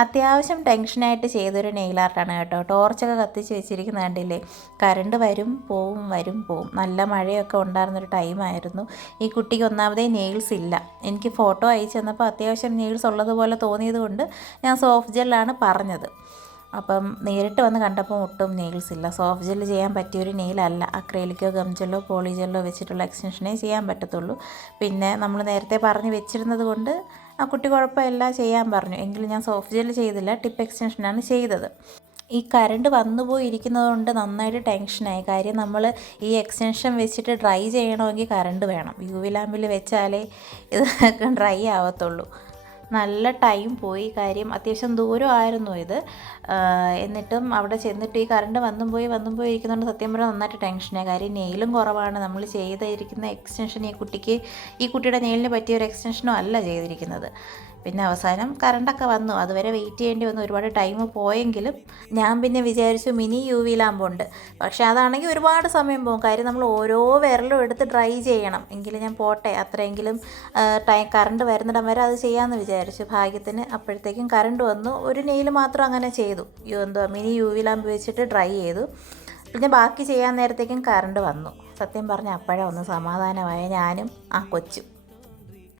അത്യാവശ്യം ടെൻഷനായിട്ട് ചെയ്തൊരു നെയിൽ ആർട്ടാണ് കേട്ടോ. ടോർച്ചൊക്കെ കത്തിച്ച് വെച്ചിരിക്കുന്നത് കണ്ടില്ലേ. കറണ്ട് വരും പോവും വരും പോവും. നല്ല മഴയൊക്കെ ഉണ്ടായിരുന്നൊരു ടൈമായിരുന്നു. ഈ കുട്ടിക്ക് ഒന്നാമതേ നെയിൽസ് ഇല്ല. എനിക്ക് ഫോട്ടോ അയച്ചു തന്നപ്പോൾ അത്യാവശ്യം നെയിൽസ് ഉള്ളതുപോലെ തോന്നിയത് കൊണ്ട് ഞാൻ സോഫ്റ്റ് ജെല്ലാണ് പറഞ്ഞത്. അപ്പം നേരിട്ട് വന്ന് കണ്ടപ്പോൾ ഒട്ടും നെയിൽസ് ഇല്ല. സോഫ്റ്റ് ജെല്ല് ചെയ്യാൻ പറ്റിയൊരു നെയിലല്ല. അക്രൈലിക്കോ ഗം ജെല്ലോ പോളി ജെല്ലോ വെച്ചിട്ടുള്ള എക്സ്റ്റൻഷനേ ചെയ്യാൻ പറ്റത്തുള്ളൂ. പിന്നെ നമ്മൾ നേരത്തെ പറഞ്ഞ് വെച്ചിരുന്നത് കൊണ്ട് ആ കുട്ടി കുഴപ്പമില്ല ചെയ്യാൻ പറഞ്ഞു. എങ്കിലും ഞാൻ സോഫ്റ്റ് ജെല്ല് ചെയ്തില്ല, ടിപ്പ് എക്സ്റ്റൻഷനാണ് ചെയ്തത്. ഈ കറണ്ട് വന്നു പോയിരിക്കുന്നത് കൊണ്ട് നന്നായിട്ട് ടെൻഷനായി. കാര്യം നമ്മൾ ഈ എക്സ്റ്റൻഷൻ വെച്ചിട്ട് ഡ്രൈ ചെയ്യണമെങ്കിൽ കറണ്ട് വേണം. യു വി ലാമ്പിൽ വെച്ചാലേ ഇതൊക്കെ ഡ്രൈ ആവത്തുള്ളൂ. നല്ല ടൈം പോയി. കാര്യം അത്യാവശ്യം ദൂരമായിരുന്നു ഇത്. എന്നിട്ടും അവിടെ ചെന്നിട്ട് ഈ കറണ്ട് വന്നും പോയി ഇരിക്കുന്നതുകൊണ്ട് സത്യം പറഞ്ഞാൽ നന്നായിട്ട് ടെൻഷനായി. കാര്യം നെയിലും കുറവാണ്. നമ്മൾ ചെയ്തിരിക്കുന്ന എക്സ്റ്റൻഷൻ ഈ കുട്ടിയുടെ നെയിലിന് പറ്റിയ ഒരു എക്സ്റ്റൻഷനും അല്ല ചെയ്തിരിക്കുന്നത്. പിന്നെ അവസാനം കറണ്ടൊക്കെ വന്നു. അതുവരെ വെയിറ്റ് ചെയ്യേണ്ടി വന്നു. ഒരുപാട് ടൈം പോയെങ്കിലും ഞാൻ പിന്നെ വിചാരിച്ചു മിനി യു വി ലാമ്പുണ്ട്. പക്ഷേ അതാണെങ്കിൽ ഒരുപാട് സമയം പോകും. കാര്യം നമ്മൾ ഓരോ വിരലും എടുത്ത് ഡ്രൈ ചെയ്യണം. എങ്കിലും ഞാൻ പോട്ടെ, അത്രയെങ്കിലും കറണ്ട് വരുന്നിടം വരെ അത് ചെയ്യാമെന്ന് വിചാരിച്ചു. ഭാഗ്യത്തിന് അപ്പോഴത്തേക്കും കറണ്ട് വന്നു. ഒരു നെയിൽ മാത്രം അങ്ങനെ ചെയ്തു. മിനി യു വി ലാമ്പ് വെച്ചിട്ട് ഡ്രൈ ചെയ്തു. പിന്നെ ബാക്കി ചെയ്യാൻ നേരത്തേക്കും കറണ്ട് വന്നു. സത്യം പറഞ്ഞാൽ അപ്പോഴാണ് ഒന്ന് സമാധാനമായ ഞാനും ആ കൊച്ചും.